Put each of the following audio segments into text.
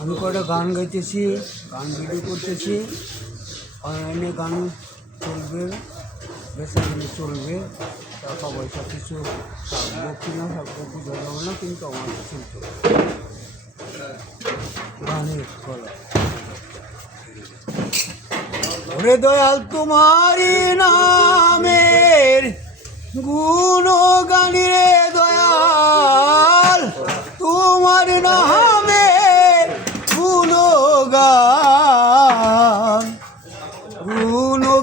আমি কটা গান গাইতেছি, গান ভিডিও করতেছি, অনলাইনে গান চলবে, বেসাইনে চলবে, টাকা পয়সা কিছু থাকবো কিনা থাকবো বুঝা যাবো না, কিন্তু আমার চলতে গানের গলা। ওরে দয়াল তোমারি নামের গুণ গানি রে দয়াল, তোমার নামের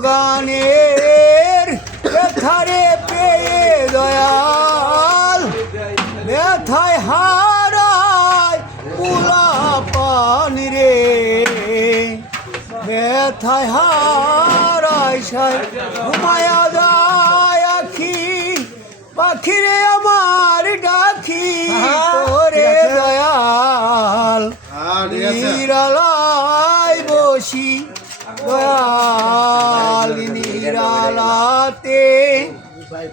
গুণগানের ব্যথারে পেয়ে দয়াল, ব্যথায় হারায় পুলা পানি রে, ব্যথায় হারায় সাই ঘুমায়া যায় আখি, পাখিরে আমার ডাকি ওরে দয়াল, নিরালায় বসি দয়াল, নিরালাতে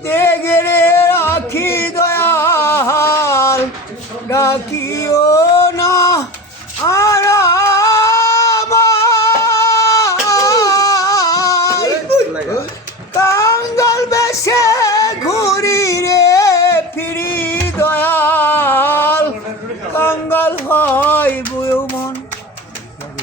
তেগেরে রাখি দয়াল, ডাকি ও